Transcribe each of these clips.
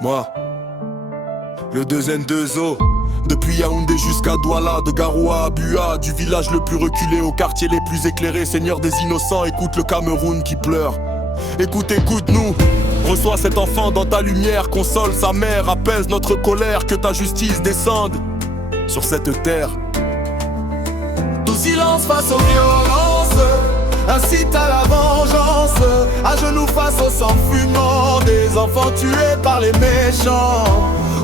Moi, le 2N2O. Depuis Yaoundé jusqu'à Douala, de Garoua à Bua, du village le plus reculé aux quartiers les plus éclairés, Seigneur des innocents, écoute le Cameroun qui pleure. Écoute, écoute-nous, reçois cet enfant dans ta lumière, console sa mère, apaise notre colère, que ta justice descende sur cette terre. Tout silence face aux violences incite à la vengeance, à genoux face au sang fumant des enfants tués par les méchants,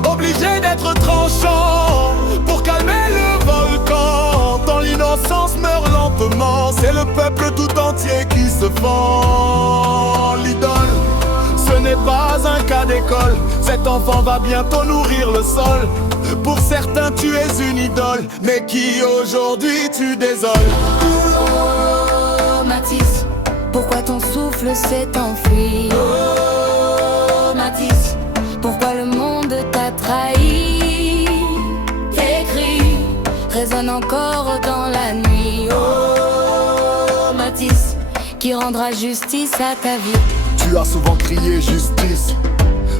obligés d'être tranchants pour calmer le volcan. Tant l'innocence meurt lentement, c'est le peuple tout entier qui se fend. L'idole, ce n'est pas un cas d'école, cet enfant va bientôt nourrir le sol. Pour certains tu es une idole, mais qui aujourd'hui tu désoles. Oh Matisse, pourquoi ton souffle s'est enfui? Oh Matisse, pourquoi le monde t'a trahi? Tes cris résonnent encore dans la nuit. Oh Matisse, qui rendra justice à ta vie? Tu as souvent crié justice,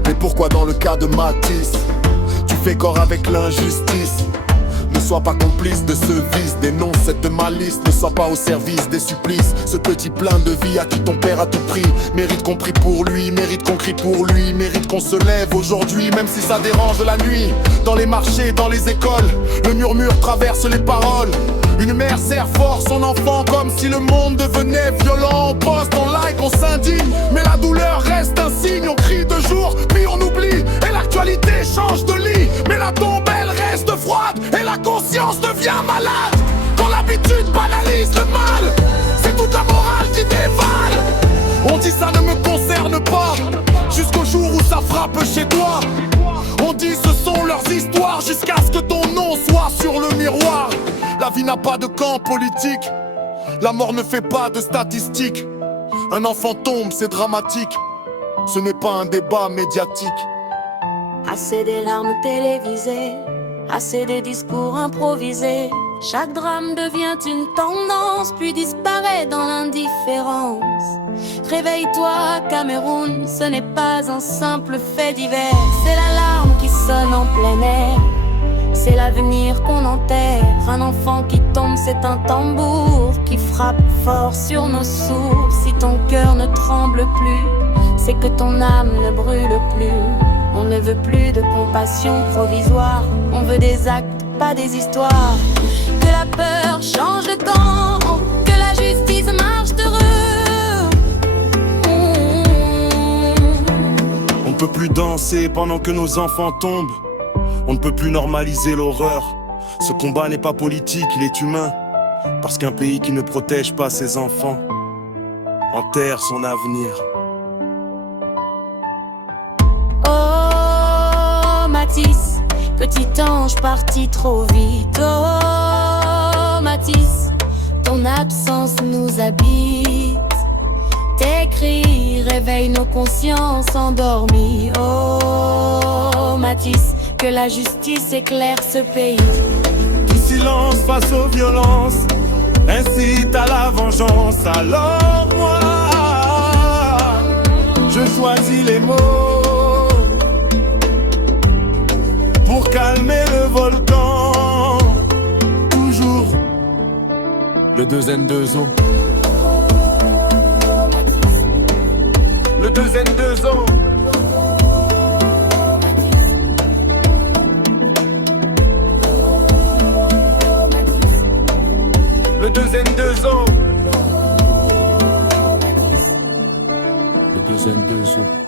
mais pourquoi dans le cas de Matisse tu fais corps avec l'injustice? Ne sois pas complice de ce vice, dénonce cette malice, ne sois pas au service des supplices. Ce petit plein de vie à qui ton père a tout pris mérite qu'on prie pour lui, mérite qu'on crie pour lui, mérite qu'on se lève aujourd'hui, même si ça dérange la nuit. Dans les marchés, dans les écoles, le murmure traverse les paroles. Une mère serre fort son enfant comme si le monde devenait violent. On poste, on like, on s'indigne, mais la douleur reste un signe. On crie de jour, puis on oublie, et l'actualité change de lit. Mais la tombe elle reste froide, et la conscience devient malade. Quand l'habitude banalise le mal, c'est toute la morale qui dévale. On dit ça ne me concerne pas, jusqu'au jour où ça frappe chez toi. On dit ce sont leurs histoires, jusqu'à ce que ton nom soit sur le miroir. La vie n'a pas de camp politique, la mort ne fait pas de statistiques. Un enfant tombe, c'est dramatique, ce n'est pas un débat médiatique. Assez des larmes télévisées, assez des discours improvisés. Chaque drame devient une tendance, puis disparaît dans l'indifférence. Réveille-toi Cameroun, ce n'est pas un simple fait divers. C'est l'alarme qui sonne en plein air, c'est l'avenir qu'on enterre. Un enfant qui tombe, c'est un tambour qui frappe fort sur nos sourds. Si ton cœur ne tremble plus, c'est que ton âme ne brûle plus. On ne veut plus de compassion provisoire, on veut des actes, pas des histoires. Que la peur change de camp, que la justice marche heureux. On ne peut plus danser pendant que nos enfants tombent. On ne peut plus normaliser l'horreur. Ce combat n'est pas politique, il est humain. Parce qu'un pays qui ne protège pas ses enfants enterre son avenir. Oh Matisse, petit ange parti trop vite. Oh Matisse, ton absence nous habite. Tes cris réveillent nos consciences endormies. Oh Matisse, que la justice éclaire ce pays. Tout silence face aux violences incite à la vengeance. Alors moi, je choisis les mots pour calmer le volcan. Toujours le 2N2O. Le 2N2O. Le 2N2O. Le 2N2O.